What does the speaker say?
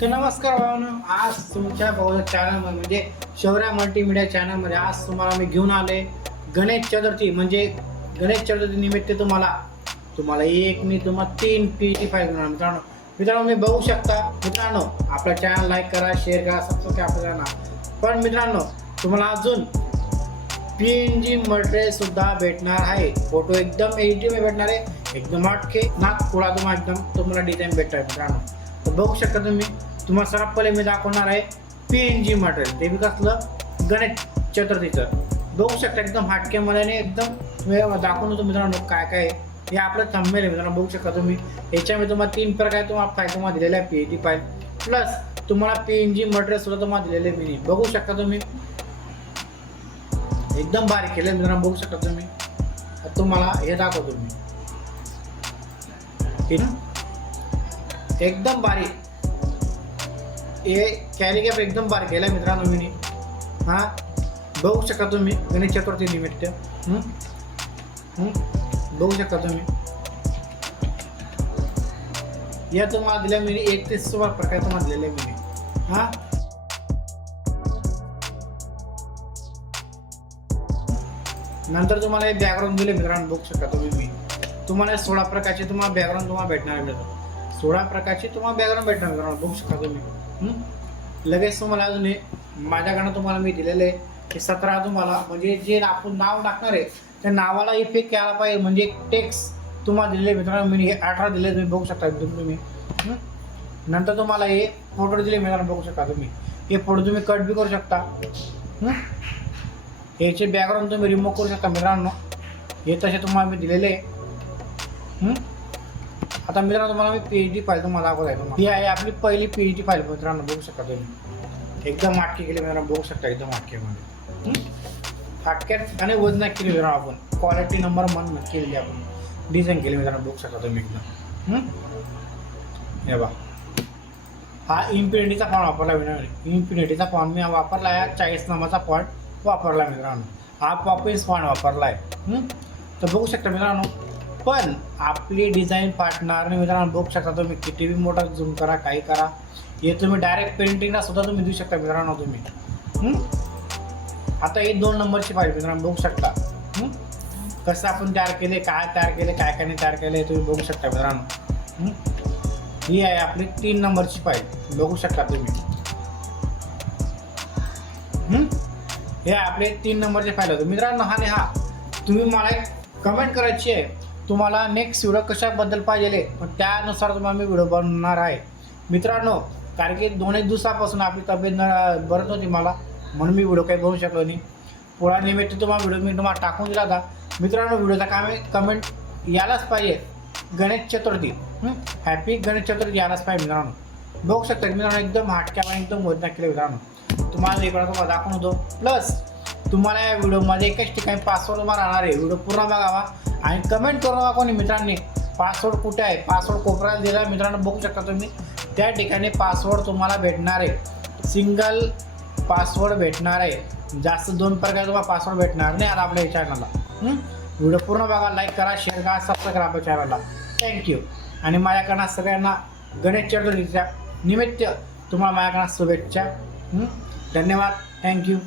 तर नमस्कार भावांनो, आज तुमच्या चॅनलमध्ये म्हणजे शौर्या मल्टीमीडिया चॅनलमध्ये आज तुम्हाला मी घेऊन आले गणेश चतुर्थी म्हणजे गणेश चतुर्थी निमित्त तुम्हाला एक मी तुम्हाला 3 PPT फाईल घेऊन आलो. मित्रांनो मी बघू शकता. मित्रांनो आपला चॅनल लाईक करा, शेअर करा, सबस्क्राईब करा. पण मित्रांनो तुम्हाला अजून PNG मटेरियल सुद्धा भेटणार आहे. फोटो एकदम एडिटिंग में भेटणार आहे, एकदम हटके नागपुरा तुम्हाला डिझाईन भेटणार मित्रांनो. तर बघू शकता तुम्हाला सर्वात पहिले मी दाखवणार आहे PNG मटेरियल. ते बी कसलं गणेश चतुर्थीचं. बघू शकता एकदम हटके मनाने एकदम दाखवून होतो मित्रांनो काय काय हे आपलं थंबनेल आहे मित्रांनो. बघू शकता तुम्ही याच्यामध्ये तुम्हाला 3 प्रकार फाईल तुम्हाला दिलेला आहे. PNG फाईल प्लस तुम्हाला PNG मटेरियल सुद्धा तुम्हाला दिलेले मी बघू शकता तुम्ही. एकदम बारीक केलं मित्रांनो. बघू शकता तुम्ही. तुम्हाला हे दाखवतो मी एकदम बारीक हे कॅरी कॅप एकदम बारीक केला मित्रांनो मी. हां बघू शकता तुम्ही गणेश चतुर्थी निमित्त बघू शकता तुम्ही. या तुम्हाला दिल्या मी 31 प्रकार तुम्हाला दिलेले मी. हां नंतर तुम्हाला हे बॅकग्राऊंड दिले मित्रांनो. बघू शकता तुम्ही मी तुम्हाला 16 प्रकारचे तुम्हाला बॅकग्राऊंड तुम्हाला भेटणार मित्रांनो. 16 प्रकारचे तुम्हाला बॅकग्राऊंड भेटणार मित्रांनो. बघू शकता तुम्ही. लगेच तुम्हाला अजून हे माझ्याकडनं तुम्हाला मी दिलेले हे 17 तुम्हाला म्हणजे जे आपण नाव टाकणार आहे त्या नावाला इफेक्ट यायला पाहिजे म्हणजे टेक्स्ट तुम्हाला दिले मित्रांनो. मी हे 18 दिले तुम्ही बघू शकता तुम्ही. नंतर तुम्हाला हे फोटो दिले मित्रांनो. बघू शकता तुम्ही हे फोटो तुम्ही कट बी करू शकता. याचे बॅकग्राऊंड तुम्ही रिमूव्ह करू शकता मित्रांनो. हे तसे तुम्हाला मी दिलेले. आता मित्रांनो तुम्हाला मी PNG फाईल तुम्हाला दाखवत आहे. ही आहे आपली पहिली PNG फाईल मित्रांनो. बघू शकता तुम्ही एकदम हाटके केले मित्रांनो. बघू शकता एकदम हाटकेमध्ये फाटक्यात आणि वजनात केली मित्रांनो. आपण क्वालिटी नंबर 1 केलेली आपण डिझाईन केली मित्रांनो. बघू शकता तुम्ही एकदम. हे बघा हा इन्फिनिटीचा फॉन्ट वापरला मित्रांनो. इन्फिनिटीचा फॉन्ट मी वापरला आहे. 40 नंबरचा फॉन्ट वापरला मित्रांनो. हा पॉपिन्स फॉन्ट वापरला आहे. तर बघू शकता मित्रांनो. पण आपली डिझाईन फाटणार नाही मित्रांनो. बघू शकता तुम्ही किती बी मोठा झूम करा काही करा हे तुम्ही डायरेक्ट पेंटिंगला सुद्धा तुम्ही देऊ शकता मित्रांनो तुम्ही. आता ही 2 नंबरची फाईल मित्रांनो. बघू शकता कसं आपण तयार केले काय काय नाही तयार केले तुम्ही बघू शकता मित्रांनो. ही आहे आपली 3 नंबरची फाईल. बघू शकता तुम्ही. हे आपले 3 नंबरचे फाईल होते मित्रांनो. हा तुम्ही मला एक कमेंट करायची आहे तुम्हाला नेक्स्ट व्हिडिओ कशाबद्दल पाहिजे पण त्यानुसार तुम्हाला मी व्हिडिओ बनवणार आहे मित्रांनो. कारण की 2 दिवसापासून आपली तब्येत बरं नव्हती मला म्हणून मी व्हिडिओ काही बनवू शकलो नाही. पुढा निमित्त तुम्हाला व्हिडिओ मी तुम्हाला टाकून दिला होता मित्रांनो. व्हिडिओचा कमेंट यायलाच पाहिजे गणेश चतुर्थी. हॅपी गणेश चतुर्थी यायलाच पाहिजे मित्रांनो. बघू शकता मित्रांनो एकदम हाटक्याला एकदम वजना केले मित्रांनो. तुम्हाला इकडं तुम्हाला दाखवून होतो. प्लस तुम्हाला या व्हिडिओमध्ये एकाच ठिकाणी पासवर्ड तुम्हाला राहणार आहे. व्हिडिओ पूर्ण बघावा आणि कमेंट करू नका कोणी मित्रांनी पासवर्ड कुठे आहे. पासवर्ड कोपऱ्याला दिला मित्रांनो. बघू शकता तुम्ही त्या ठिकाणी पासवर्ड तुम्हाला भेटणार आहे. सिंगल पासवर्ड भेटणार आहे. जास्त 2 प्रकार तुम्हाला पासवर्ड भेटणार नाही आता आपल्या चॅनलला. व्हिडिओ पूर्ण बघा, लाईक करा, शेअर करा, सबस्क्राईब करा आपल्या चॅनलला. थँक्यू. आणि माझ्याकडनं सगळ्यांना गणेश चतुर्थीच्या निमित्त तुम्हाला माझ्याकडनं शुभेच्छा. धन्यवाद. थँक्यू.